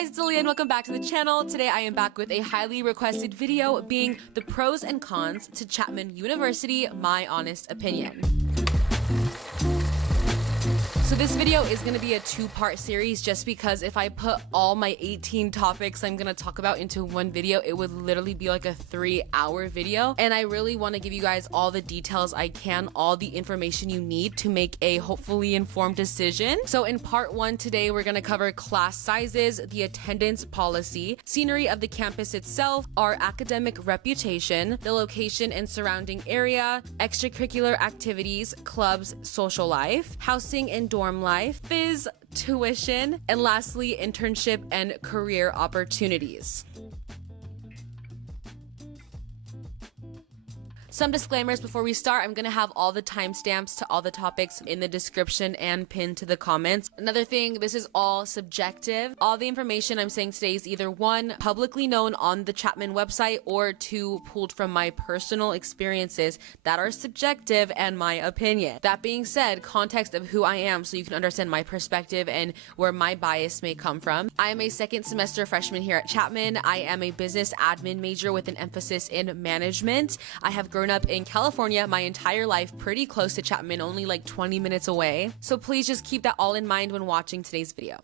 guys, it's Aaliyah and welcome back to the channel. Today I am back with a highly requested video being the pros and cons to Chapman University, my honest opinion. So this video is going to be a two-part series just because if I put all my 18 topics I'm going to talk about into one video, it would literally be like a 3-hour video. And I really want to give you guys all the details I can, all the information you need to make a hopefully informed decision. So in part 1 today, we're going to cover class sizes, the attendance policy, scenery of the campus itself, our academic reputation, the location and surrounding area, extracurricular activities, clubs, social life, housing and dorm life, fizz, tuition, and lastly, internship and career opportunities. Some disclaimers before we start. I'm going to have all the timestamps to all the topics in the description and pinned to the comments. Another thing, this is all subjective. All the information I'm saying today is either 1, publicly known on the Chapman website, or 2, pulled from my personal experiences that are subjective and my opinion. That being said, context of who I am so you can understand my perspective and where my bias may come from. I am a second semester freshman here at Chapman. I am a business admin major with an emphasis in management. I have grown up in California my entire life, pretty close to Chapman, only like 20 minutes away. So please just keep that all in mind when watching today's video.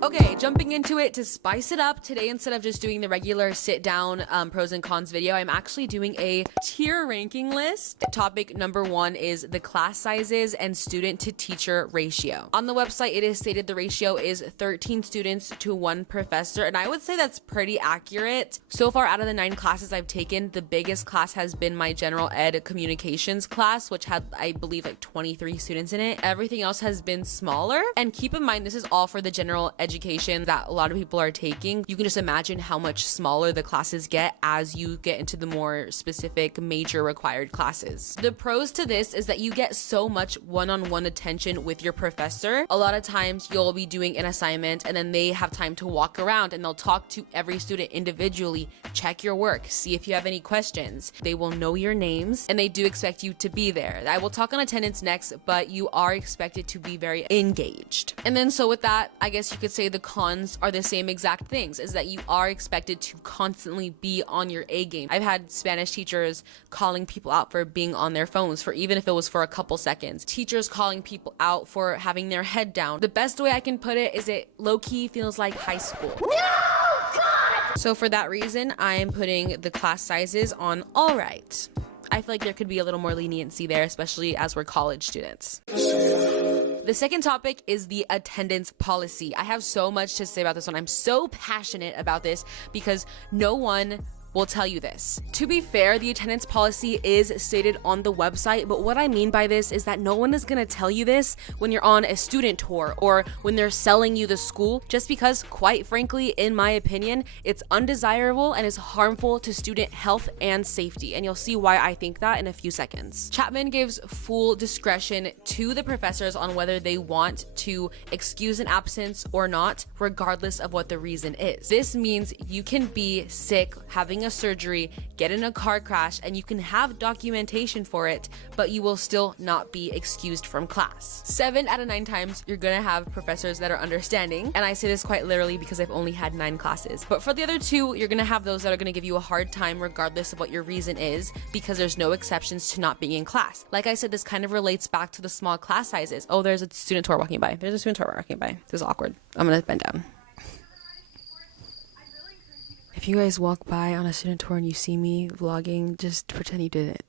Okay, jumping into it to spice it up, today instead of just doing the regular sit-down pros and cons video, I'm actually doing a tier ranking list. Topic number 1 is the class sizes and student-to-teacher ratio. On the website, it is stated the ratio is 13 students to 1 professor, and I would say that's pretty accurate. So far, out of the 9 classes I've taken, the biggest class has been my general ed communications class, which had, I believe, like 23 students in it. Everything else has been smaller, and keep in mind, this is all for the general education that a lot of people are taking. You can just imagine how much smaller the classes get as you get into the more specific major required classes. The pros to this is that you get so much one-on-one attention with your professor. A lot of times you'll be doing an assignment and then they have time to walk around and they'll talk to every student individually, check your work, see if you have any questions. They will know your names and they do expect you to be there. I will talk on attendance next, but you are expected to be very engaged. And then so with that, I guess you could say the cons are the same exact things, is that you are expected to constantly be on your A game. I've had Spanish teachers calling people out for being on their phones, for even if it was for a couple seconds. Teachers calling people out for having their head down. The best way I can put it is it low-key feels like high school. No, God! So for that reason, I'm putting the class sizes on all right. I feel like there could be a little more leniency there, especially as we're college students. The second topic is the attendance policy. I have so much to say about this one. I'm so passionate about this because no one will tell you this. To be fair, the attendance policy is stated on the website, but what I mean by this is that no one is going to tell you this when you're on a student tour or when they're selling you the school, just because, quite frankly, in my opinion, it's undesirable and is harmful to student health and safety, and you'll see why I think that in a few seconds. Chapman gives full discretion to the professors on whether they want to excuse an absence or not, regardless of what the reason is. This means you can be sick, having a surgery, get in a car crash, and you can have documentation for it, but you will still not be excused from class. 7 out of 9 times, you're gonna have professors that are understanding, and I say this quite literally because I've only had 9 classes. But for the other 2, you're gonna have those that are gonna give you a hard time regardless of what your reason is, because there's no exceptions to not being in class. Like I said, this kind of relates back to the small class sizes. Oh, there's a student tour walking by. There's a student tour walking by. This is awkward. I'm gonna bend down. If you guys walk by on a student tour and you see me vlogging, just pretend you didn't.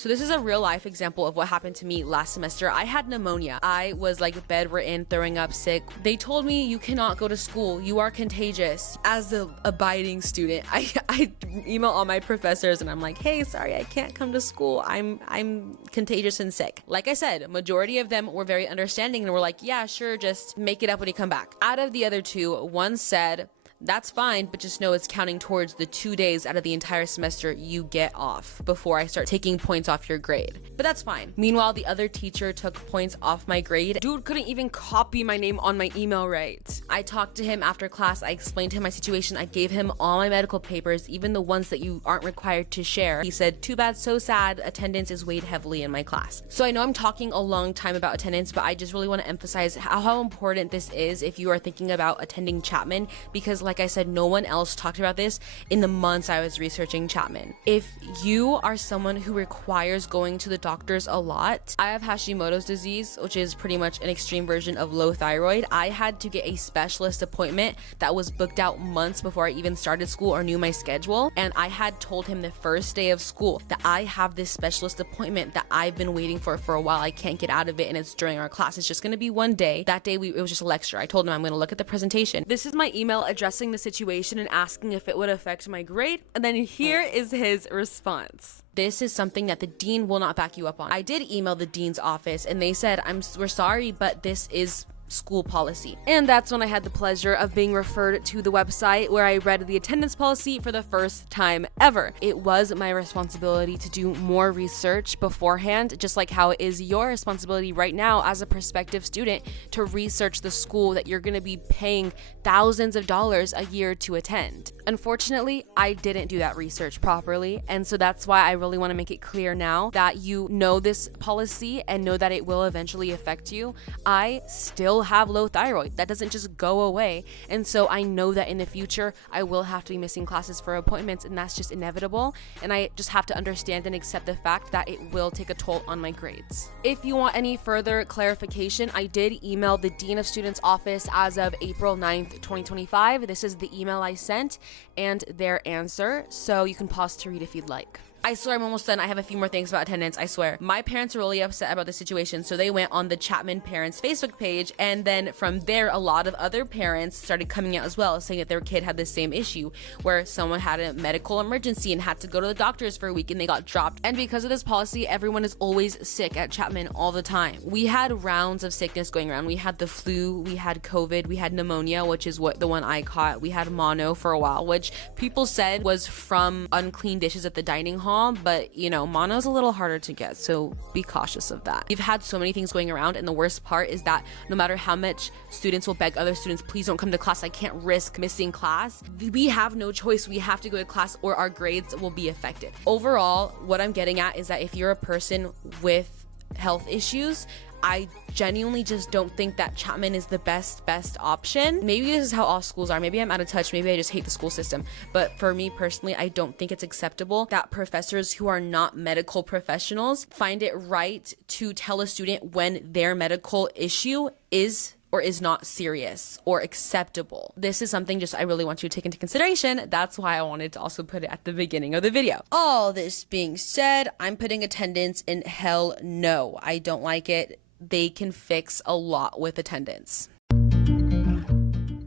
So this is a real life example of what happened to me last semester. I had pneumonia. I was like bedridden, throwing up, sick. They told me you cannot go to school. You are contagious. As an abiding student, I email all my professors and I'm like, hey, sorry, I can't come to school. I'm contagious and sick. Like I said, majority of them were very understanding and were like, yeah, sure, just make it up when you come back. Out of the other 2, one said, that's fine, but just know it's counting towards the 2 days out of the entire semester you get off before I start taking points off your grade. But that's fine. Meanwhile, the other teacher took points off my grade. Dude couldn't even copy my name on my email right. I talked to him after class. I explained to him my situation. I gave him all my medical papers, even the ones that you aren't required to share. He said, too bad, so sad. Attendance is weighed heavily in my class. So I know I'm talking a long time about attendance, but I just really want to emphasize how important this is if you are thinking about attending Chapman, because like I said, no one else talked about this in the months I was researching Chapman. If you are someone who requires going to the doctors a lot, I have Hashimoto's disease, which is pretty much an extreme version of low thyroid. I had to get a specialist appointment that was booked out months before I even started school or knew my schedule. And I had told him the first day of school that I have this specialist appointment that I've been waiting for a while. I can't get out of it, and it's during our class. It's just going to be one day. That day it was just a lecture. I told him I'm going to look at the presentation. This is my email addressing the situation and asking if it would affect my grade. And then here is his response. This is something that the dean will not back you up on. I did email the dean's office and they said, we're sorry, but this is school policy. And that's when I had the pleasure of being referred to the website where I read the attendance policy for the first time ever. It was my responsibility to do more research beforehand, just like how it is your responsibility right now as a prospective student to research the school that you're going to be paying thousands of dollars a year to attend. Unfortunately, I didn't do that research properly, and so that's why I really want to make it clear now that you know this policy and know that it will eventually affect you. I still have low thyroid. That doesn't just go away, and so I know that in the future I will have to be missing classes for appointments, and that's just inevitable, and I just have to understand and accept the fact that it will take a toll on my grades. If you want any further clarification, I did email the Dean of Students office as of April 9th, 2025. This is the email I sent and their answer, so you can pause to read if you'd like. I swear I'm almost done. I have a few more things about attendance, I swear. My parents were really upset about the situation, so they went on the Chapman parents Facebook page, and then from there a lot of other parents started coming out as well, saying that their kid had the same issue where someone had a medical emergency and had to go to the doctors for a week and they got dropped. And because of this policy, everyone is always sick at Chapman all the time. We had rounds of sickness going around. We had the flu, we had COVID, we had pneumonia, which is what the one I caught. We had mono for a while, which people said was from unclean dishes at the dining hall, but you know, mono's a little harder to get, so be cautious of that. We've had so many things going around, and the worst part is that no matter how much students will beg other students, please don't come to class, I can't risk missing class, we have no choice. We have to go to class or our grades will be affected. Overall, what I'm getting at is that if you're a person with health issues, I genuinely just don't think that Chapman is the best option. Maybe this is how all schools are. Maybe I'm out of touch. Maybe I just hate the school system. But for me personally, I don't think it's acceptable that professors who are not medical professionals find it right to tell a student when their medical issue is or is not serious or acceptable. This is something just I really want you to take into consideration. That's why I wanted to also put it at the beginning of the video. All this being said, I'm putting attendance in hell no. I don't like it. They can fix a lot with attendance.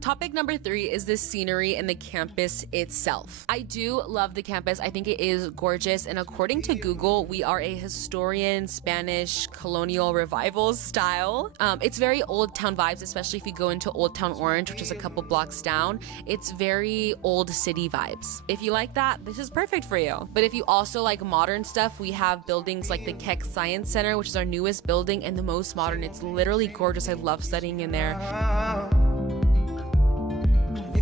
Topic number 3 is the scenery and the campus itself. I do love the campus. I think it is gorgeous, and according to Google, we are a historian Spanish colonial revival style. It's very old town vibes, especially if you go into Old Town Orange, which is a couple blocks down. It's very old city vibes. If you like that, this is perfect for you. But if you also like modern stuff, we have buildings like the Keck Science Center, which is our newest building and the most modern. It's literally gorgeous. I love studying in there.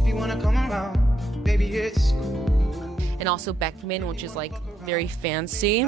You wanna come around, baby, it's cool. And also Beckman, which is like very fancy.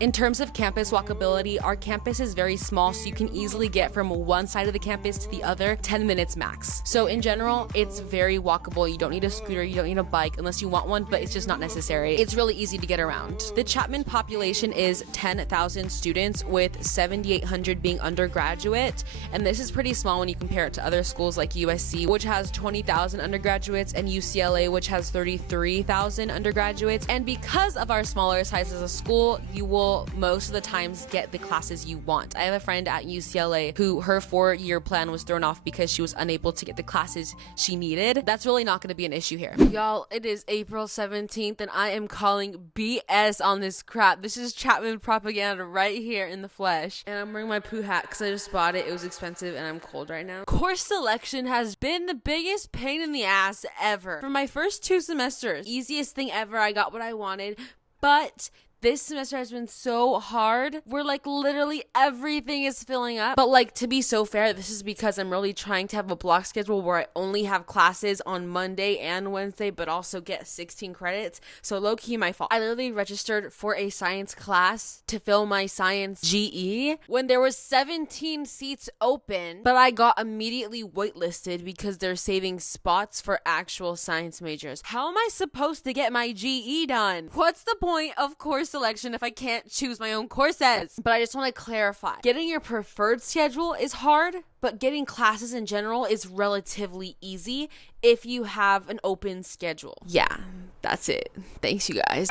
In terms of campus walkability, our campus is very small, so you can easily get from one side of the campus to the other 10 minutes max. So in general, it's very walkable. You don't need a scooter, you don't need a bike unless you want one, but it's just not necessary. It's really easy to get around. The Chapman population is 10,000 students, with 7,800 being undergraduate, and this is pretty small when you compare it to other schools like USC, which has 20,000 undergraduates, and UCLA, which has 33. 3,000 undergraduates. And because of our smaller size as a school, you will most of the times get the classes you want. I have a friend at UCLA who her 4-year plan was thrown off because she was unable to get the classes she needed. That's really not going to be an issue here. Y'all, it is April 17th and I am calling BS on this crap. This is Chapman propaganda right here in the flesh. And I'm wearing my poo hat because I just bought it. It was expensive and I'm cold right now. Course selection has been the biggest pain in the ass ever. For my first 2 semesters, easiest thing ever. I got what I wanted, but this semester has been so hard. We're like literally everything is filling up. But like, to be so fair, this is because I'm really trying to have a block schedule where I only have classes on Monday and Wednesday, but also get 16 credits. So low key my fault. I literally registered for a science class to fill my science GE when there was 17 seats open, but I got immediately waitlisted because they're saving spots for actual science majors. How am I supposed to get my GE done? What's the point of course selection if I can't choose my own courses? But I just want to clarify, getting your preferred schedule is hard, but getting classes in general is relatively easy if you have an open schedule. Yeah, that's it. Thanks, you guys.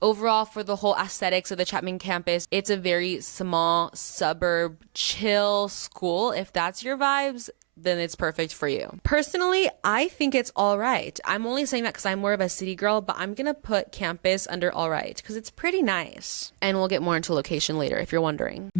Overall, for the whole aesthetics of the Chapman campus, it's a very small, suburb, chill school. If that's your vibes, then it's perfect for you. Personally, I think it's all right. I'm only saying that because I'm more of a city girl, but I'm gonna put campus under all right because it's pretty nice. And we'll get more into location later if you're wondering.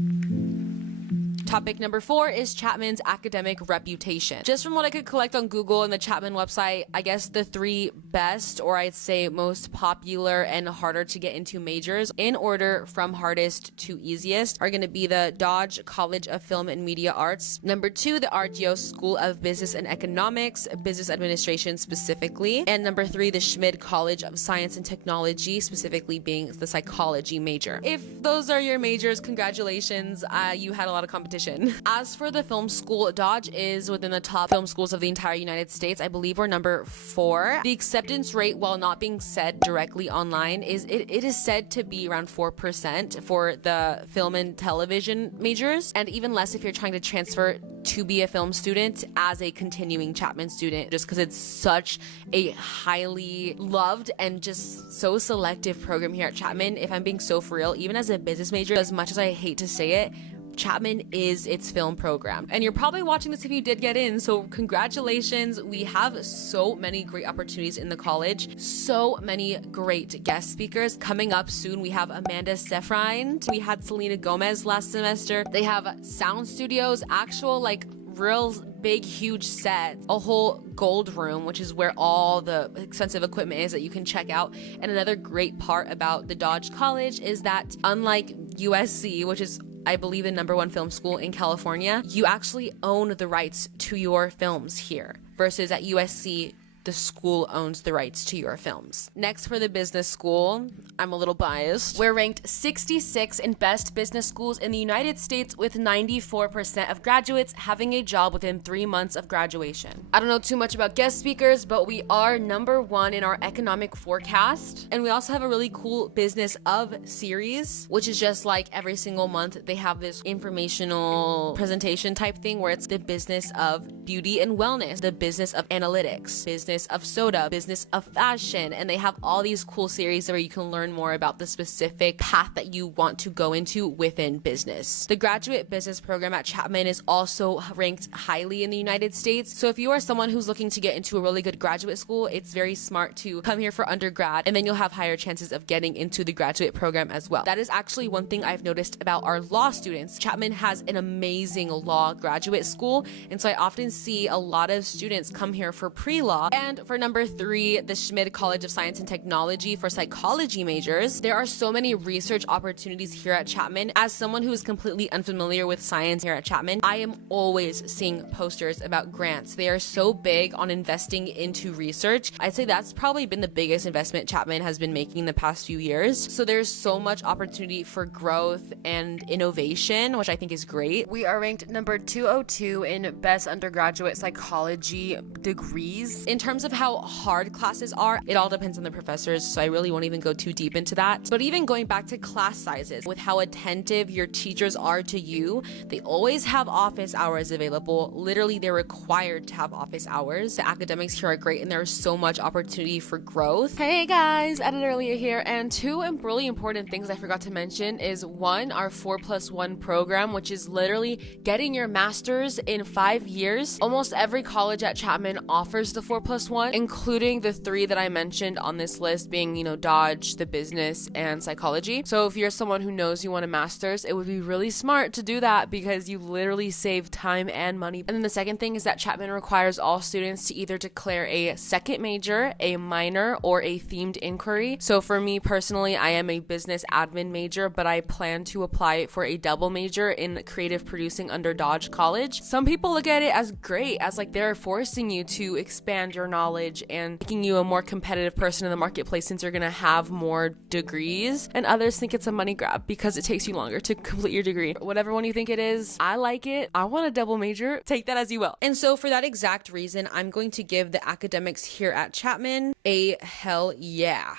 Topic number 4 is Chapman's academic reputation. Just from what I could collect on Google and the Chapman website, I guess the 3 best, or I'd say most popular and harder to get into majors in order from hardest to easiest are going to be the Dodge College of Film and Media Arts. Number 2, the RGO School of Business and Economics, Business Administration specifically. And number 3, the Schmid College of Science and Technology, specifically being the psychology major. If those are your majors, congratulations. You had a lot of competition. As for the film school, Dodge is within the top film schools of the entire United States. I believe we're number 4. The acceptance rate, while not being said directly online, is it is said to be around 4% for the film and television majors, and even less if you're trying to transfer to be a film student as a continuing Chapman student, just because it's such a highly loved and just so selective program here at Chapman. If I'm being so for real, even as a business major, as much as I hate to say it, Chapman is its film program. And you're probably watching this if you did get in, so congratulations. We have so many great opportunities in the college, so many great guest speakers. Coming up soon, we have Amanda Seyfried. We had Selena Gomez last semester. They have sound studios, actual like real big huge sets, a whole gold room, which is where all the expensive equipment is that you can check out. And another great part about the Dodge College is that unlike USC, which is I believe the #1 film school in California, you actually own the rights to your films here, versus at USC, the school owns the rights to your films. Next, for the business school, I'm a little biased. We're ranked 66 in best business schools in the United States, with 94% of graduates having a job within 3 months of graduation. I don't know too much about guest speakers, but we are #1 in our economic forecast. And we also have a really cool business of series, which is just like every single month they have this informational presentation type thing where it's the business of beauty and wellness, the business of analytics, business of soda, business of fashion, and they have all these cool series where you can learn more about the specific path that you want to go into within business. The graduate business program at Chapman is also ranked highly in the United States. So if you are someone who's looking to get into a really good graduate school, it's very smart to come here for undergrad, and then you'll have higher chances of getting into the graduate program as well. That is actually one thing I've noticed about our law students. Chapman has an amazing law graduate school, and so I often see a lot of students come here for pre-law. And for number 3, the Schmid College of Science and Technology for psychology majors. There are so many research opportunities here at Chapman. As someone who is completely unfamiliar with science here at Chapman, I am always seeing posters about grants. They are so big on investing into research. I'd say that's probably been the biggest investment Chapman has been making in the past few years. So there's so much opportunity for growth and innovation, which I think is great. We are ranked number 202 in best undergraduate psychology degrees. In terms terms of how hard classes are, it all depends on the professors, so I really won't even go too deep into that. But even going back to class sizes, with how attentive your teachers are to you, they always have office hours available. Literally, they're required to have office hours. The academics here are great, and there's so much opportunity for growth. Hey guys, Edit Earlier here, and two really important things I forgot to mention is one, our 4+1 program, which is literally getting your master's in 5 years. Almost every college at Chapman offers the 4+1, including the 3 that I mentioned on this list being, Dodge, the business, and psychology. So if you're someone who knows you want a master's, it would be really smart to do that because you literally save time and money. And then the second thing is that Chapman requires all students to either declare a second major, a minor, or a themed inquiry. So for me personally, I am a business admin major, but I plan to apply for a double major in creative producing under Dodge College. Some people look at it as great, as like they're forcing you to expand your knowledge and making you a more competitive person in the marketplace since you're gonna have more degrees, and others think it's a money grab because it takes you longer to complete your degree. Whatever one you think it is, I like it. I want a double major. Take that as you will. And so for that exact reason, I'm going to give the academics here at Chapman a hell yeah.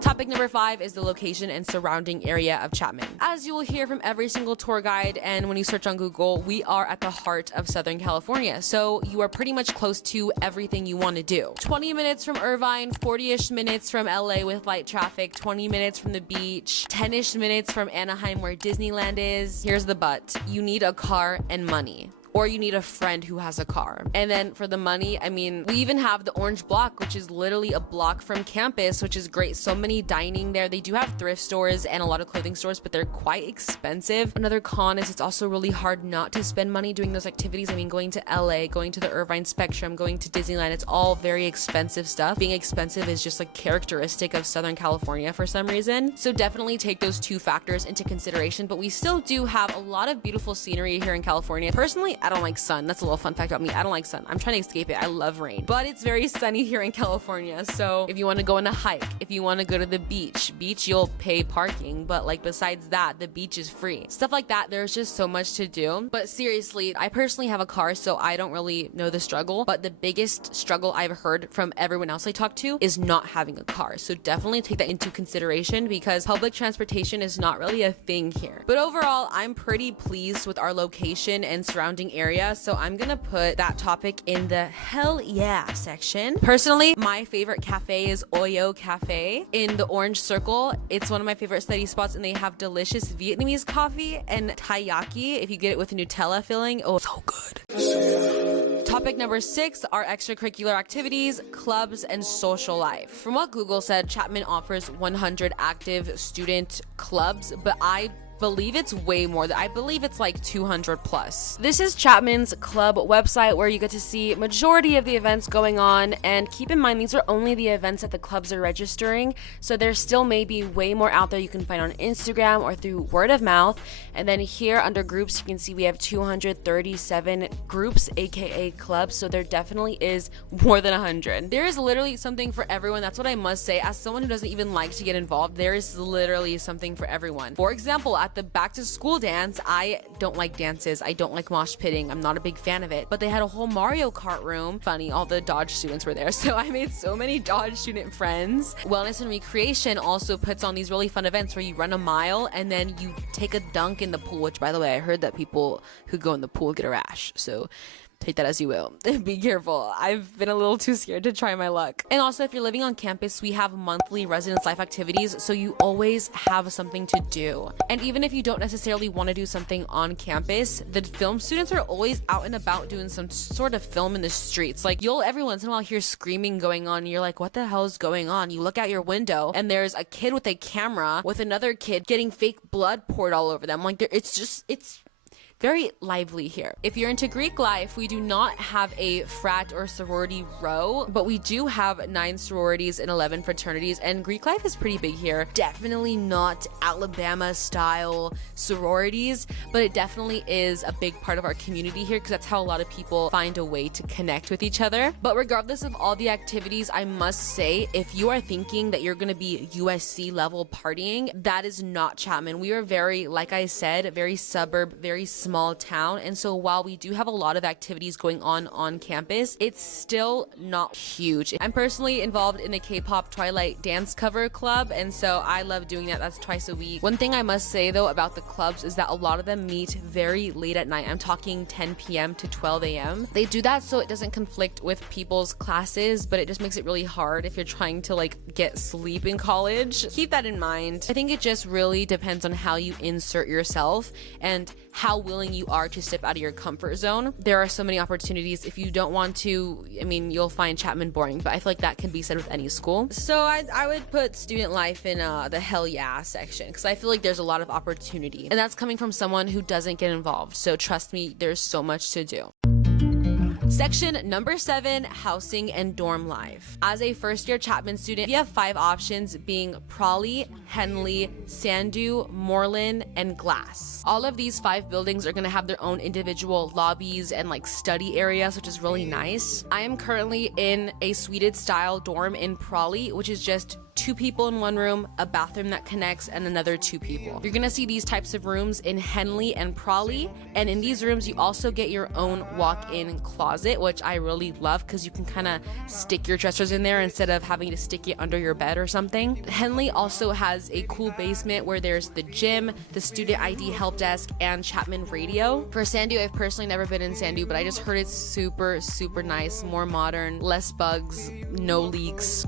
Topic number 5 is the location and surrounding area of Chapman. As you will hear from every single tour guide and when you search on Google, we are at the heart of Southern California. So you are pretty much close to everything you want to do. 20 minutes from Irvine, 40-ish minutes from LA with light traffic, 20 minutes from the beach, 10-ish minutes from Anaheim where Disneyland is. Here's the but. You need a car and money. Or you need a friend who has a car. And then for the money, we even have the Orange Block, which is literally a block from campus, which is great. So many dining there. They do have thrift stores and a lot of clothing stores, but they're quite expensive. Another con is it's also really hard not to spend money doing those activities. Going to LA, going to the Irvine Spectrum, going to Disneyland, it's all very expensive stuff. Being expensive is just like characteristic of Southern California for some reason. So definitely take those two factors into consideration, but we still do have a lot of beautiful scenery here in California. Personally, I don't like sun. That's a little fun fact about me. I don't like sun. I'm trying to escape it. I love rain. But it's very sunny here in California. So if you want to go on a hike, if you want to go to the beach, you'll pay parking. But like besides that, the beach is free. Stuff like that. There's just so much to do. But seriously, I personally have a car, so I don't really know the struggle. But the biggest struggle I've heard from everyone else I talk to is not having a car. So definitely take that into consideration because public transportation is not really a thing here. But overall, I'm pretty pleased with our location and surrounding area, so I'm gonna put that topic in the hell yeah section. Personally, my favorite cafe is Oyo Cafe in the Orange Circle. It's one of my favorite study spots, and they have delicious Vietnamese coffee and taiyaki if you get it with Nutella filling. Oh, so good. Topic number 6 are extracurricular activities, clubs, and social life. From what Google said, Chapman offers 100 active student clubs, but I believe it's way more. I believe it's like 200 plus. This is Chapman's club website where you get to see majority of the events going on, and keep in mind these are only the events that the clubs are registering, so there still may be way more out there you can find on Instagram or through word of mouth. And then here under groups you can see we have 237 groups, aka clubs, so there definitely is more than 100. There is literally something for everyone. That's what I must say. As someone who doesn't even like to get involved, there is literally something for everyone. For example, at the back to school dance, I don't like dances. I don't like mosh pitting. I'm not a big fan of it. But they had a whole Mario Kart room. Funny, all the Dodge students were there. So I made so many Dodge student friends. Wellness and Recreation also puts on these really fun events where you run a mile and then you take a dunk in the pool, which by the way, I heard that people who go in the pool get a rash. So take that as you will. Be careful. I've been a little too scared to try my luck. And also, if you're living on campus, we have monthly residence life activities, so you always have something to do. And even if you don't necessarily want to do something on campus, the film students are always out and about doing some sort of film in the streets. Like, you'll every once in a while hear screaming going on, and you're like, what the hell is going on? You look out your window, and there's a kid with a camera with another kid getting fake blood poured all over them. Like, it's very lively here. If you're into Greek life, we do not have a frat or sorority row, but we do have 9 sororities and 11 fraternities, and Greek life is pretty big here. Definitely not Alabama style sororities, but it definitely is a big part of our community here because that's how a lot of people find a way to connect with each other. But regardless of all the activities, I must say, if you are thinking that you're gonna be USC level partying, that is not Chapman. We are very, like I said, very suburb, very small small town, and so while we do have a lot of activities going on campus, it's still not huge. I'm personally involved in a K-pop Twilight dance cover club, and so I love doing that. That's twice a week. One thing I must say though about the clubs is that a lot of them meet very late at night. I'm talking 10 p.m. to 12 a.m. They do that so it doesn't conflict with people's classes, but it just makes it really hard if you're trying to like get sleep in college. Keep that in mind. I think it just really depends on how you insert yourself and how willing you are to step out of your comfort zone. There are so many opportunities. If you don't want to, I mean, you'll find Chapman boring, but I feel like that can be said with any school. So I would put student life in the hell yeah section, because I feel like there's a lot of opportunity, and that's coming from someone who doesn't get involved. So trust me, there's so much to do. Section number 7, housing and dorm life. As a first-year Chapman student, you have 5 options, being Prawley, Henley, Sandu, Moreland, and Glass. All of these 5 buildings are going to have their own individual lobbies and like study areas, which is really nice. I am currently in a suited style dorm in Prawley, which is just 2 people in one room, a bathroom that connects, and another 2 people. You're gonna see these types of rooms in Henley and Prawley, and in these rooms you also get your own walk-in closet, which I really love because you can kind of stick your dressers in there instead of having to stick it under your bed or something. Henley also has a cool basement where there's the gym, the student ID help desk, and Chapman radio. For Sandu, I've personally never been in Sandu, but I just heard it's super nice, more modern, less bugs, no leaks.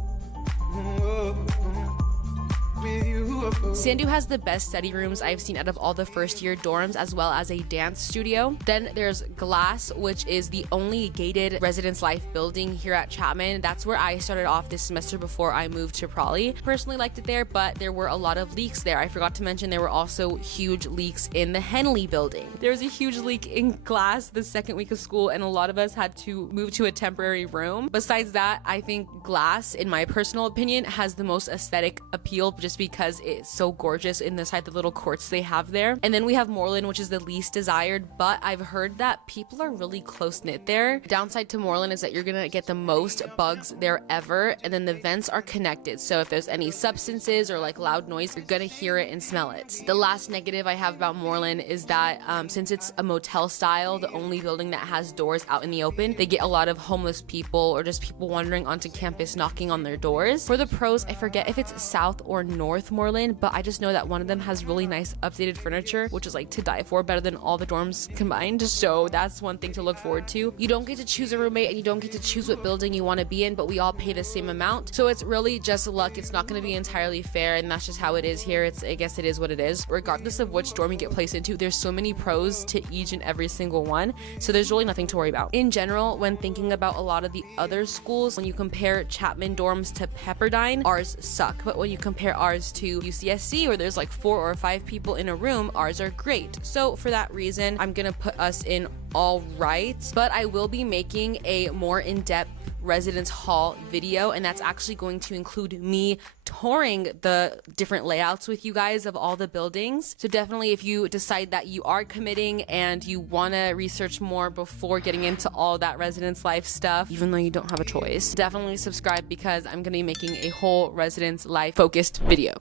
Sandu has the best study rooms I've seen out of all the first-year dorms, as well as a dance studio. Then there's Glass, which is the only gated residence life building here at Chapman. That's where I started off this semester before I moved to Prawley. Personally liked it there, but there were a lot of leaks there. I forgot to mention there were also huge leaks in the Henley building. There was a huge leak in Glass the second week of school, and a lot of us had to move to a temporary room. Besides that, I think Glass, in my personal opinion, has the most aesthetic appeal just because it's so gorgeous inside the little courts they have there. And then we have Moreland, which is the least desired, but I've heard that people are really close-knit there. Downside to Moreland is that you're gonna get the most bugs there ever, and then the vents are connected, so if there's any substances or like loud noise, you're gonna hear it and smell it. The last negative I have about Moreland is that since it's a motel style, the only building that has doors out in the open, they get a lot of homeless people or just people wandering onto campus knocking on their doors. For the pros, I forget if it's South or North Moreland, but I just know that one of them has really nice updated furniture, which is like to die for, better than all the dorms combined. So that's one thing to look forward to. You don't get to choose a roommate and you don't get to choose what building you want to be in, but we all pay the same amount. So it's really just luck. It's not going to be entirely fair, and that's just how it is here. I guess it is what it is. Regardless of which dorm you get placed into, there's so many pros to each and every single one. So there's really nothing to worry about. In general, when thinking about a lot of the other schools, when you compare Chapman dorms to Pepperdine, ours suck. But when you compare ours to UCSC, where there's like 4 or 5 people in a room, ours are great. So for that reason, I'm gonna put us in all right, but I will be making a more in-depth residence hall video, and that's actually going to include me touring the different layouts with you guys of all the buildings. So definitely, if you decide that you are committing and you want to research more before getting into all that residence life stuff, even though you don't have a choice, definitely subscribe, because I'm going to be making a whole residence life focused video.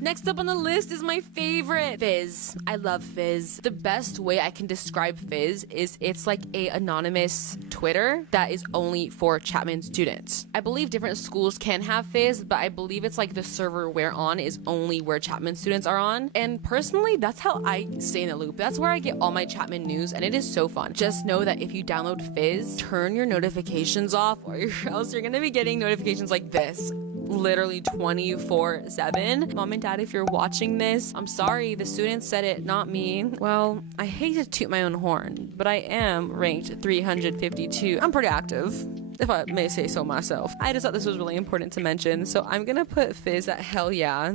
Next up on the list is my favorite, Fizz. I love Fizz. The best way I can describe Fizz is it's like a anonymous Twitter that is only for Chapman students. I believe different schools can have Fizz, but I believe it's like the server we're on is only where Chapman students are on. And personally, that's how I stay in the loop. That's where I get all my Chapman news, and it is so fun. Just know that if you download Fizz, turn your notifications off, or else you're gonna be getting notifications like this literally 24/7. Mom and dad, if you're watching this, I'm sorry, the students said it, not me. Well, I hate to toot my own horn, but I am ranked 352. I'm pretty active, if I may say so myself. I just thought this was really important to mention, so I'm gonna put Fizz at hell yeah.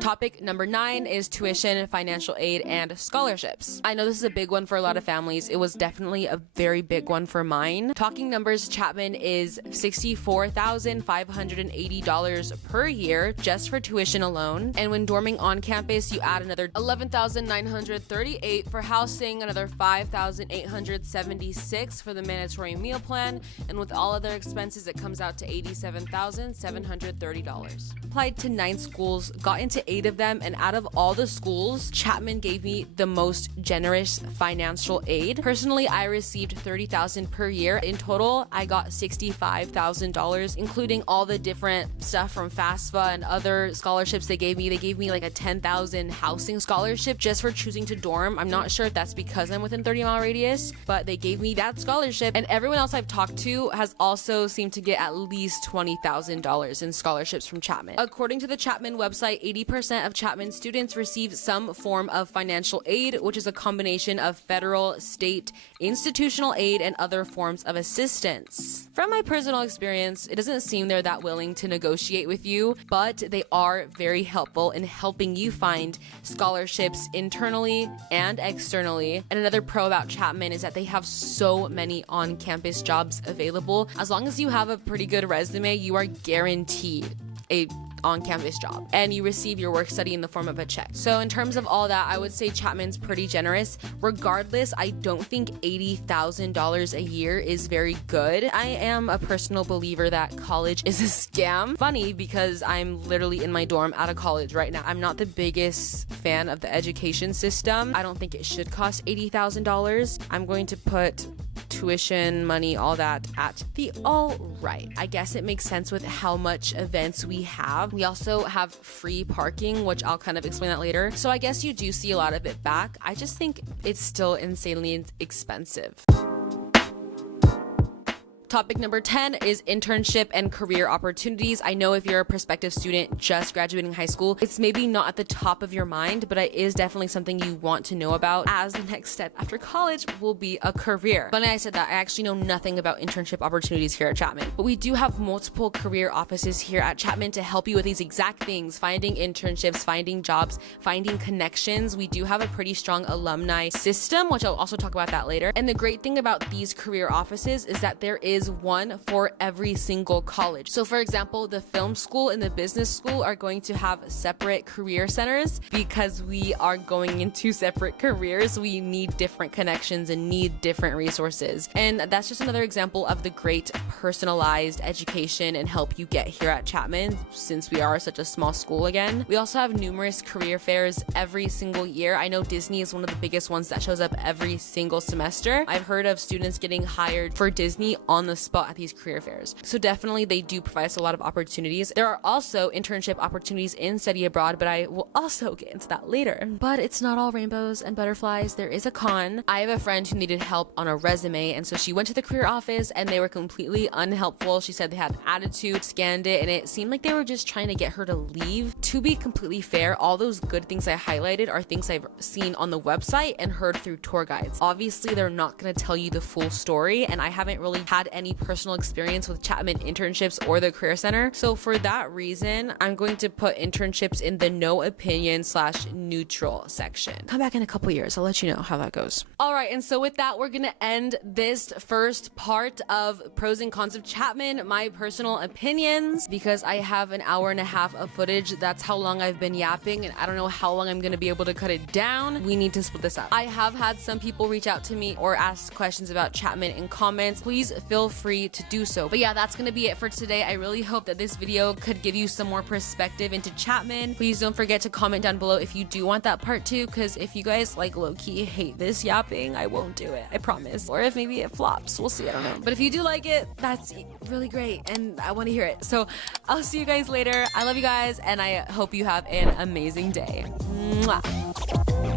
Topic number 9 is tuition, financial aid, and scholarships. I know this is a big one for a lot of families. It was definitely a very big one for mine. Talking numbers, Chapman is $64,580 per year just for tuition alone. And when dorming on campus, you add another $11,938 for housing, another $5,876 for the mandatory meal plan, and with all other expenses, it comes out to $87,730. Applied to 9 schools, got into 8 of them, and out of all the schools, Chapman gave me the most generous financial aid. Personally, I received $30,000 per year. In total, I got $65,000, including all the different stuff from FAFSA and other scholarships they gave me. They gave me like a $10,000 housing scholarship just for choosing to dorm. I'm not sure if that's because I'm within 30-mile radius, but they gave me that scholarship. And everyone else I've talked to has also seemed to get at least $20,000 in scholarships from Chapman. According to the Chapman website, 80% of Chapman students receive some form of financial aid, which is a combination of federal, state, institutional aid, and other forms of assistance. From my personal experience, it doesn't seem they're that willing to negotiate with you, but they are very helpful in helping you find scholarships internally and externally. And another pro about Chapman is that they have so many on-campus jobs available. As long as you have a pretty good resume, you are guaranteed a on-campus job, and you receive your work study in the form of a check. So in terms of all that, I would say Chapman's pretty generous. Regardless, I don't think $80,000 a year is very good. I am a personal believer that college is a scam. Funny, because I'm literally in my dorm out of college right now. I'm not the biggest fan of the education system. I don't think it should cost $80,000. I'm going to put tuition, money, all that at the all right. I guess it makes sense with how much events we have. We also have free parking, which I'll kind of explain that later. So I guess you do see a lot of it back. I just think it's still insanely expensive. Topic number 10 is internship and career opportunities. I know if you're a prospective student just graduating high school, it's maybe not at the top of your mind, but it is definitely something you want to know about, as the next step after college will be a career. Funny I said that, I actually know nothing about internship opportunities here at Chapman, but we do have multiple career offices here at Chapman to help you with these exact things: finding internships, finding jobs, finding connections. We do have a pretty strong alumni system, which I'll also talk about that later. And the great thing about these career offices is that there is one for every single college. So for example, the film school and the business school are going to have separate career centers because we are going into separate careers. We need different connections and need different resources. And that's just another example of the great personalized education and help you get here at Chapman, since we are such a small school again. We also have numerous career fairs every single year. I know Disney is one of the biggest ones that shows up every single semester. I've heard of students getting hired for Disney on the spot at these career fairs. So definitely they do provide us a lot of opportunities. There are also internship opportunities in study abroad, but I will also get into that later. But it's not all rainbows and butterflies. There is a con. I have a friend who needed help on a resume, and so she went to the career office and they were completely unhelpful. She said they had attitude, scanned it, and it seemed like they were just trying to get her to leave. To be completely fair, all those good things I highlighted are things I've seen on the website and heard through tour guides. Obviously, they're not going to tell you the full story, and I haven't really had any personal experience with Chapman internships or the Career Center. So for that reason, I'm going to put internships in the no opinion / neutral section. Come back in a couple years. I'll let you know how that goes. All right. And so with that, we're going to end this first part of pros and cons of Chapman, my personal opinions, because I have an hour and a half of footage. That's how long I've been yapping, and I don't know how long I'm going to be able to cut it down. We need to split this up. I have had some people reach out to me or ask questions about Chapman in comments. Please feel free to do so. But yeah, that's gonna be it for today. I really hope that this video could give you some more perspective into Chapman. Please don't forget to comment down below if you do want that part 2, because if you guys like low-key hate this yapping, I won't do it, I promise. Or if maybe it flops, we'll see, I don't know. But if you do like it, that's really great and I want to hear it. So I'll see you guys later. I love you guys and I hope you have an amazing day. Mwah.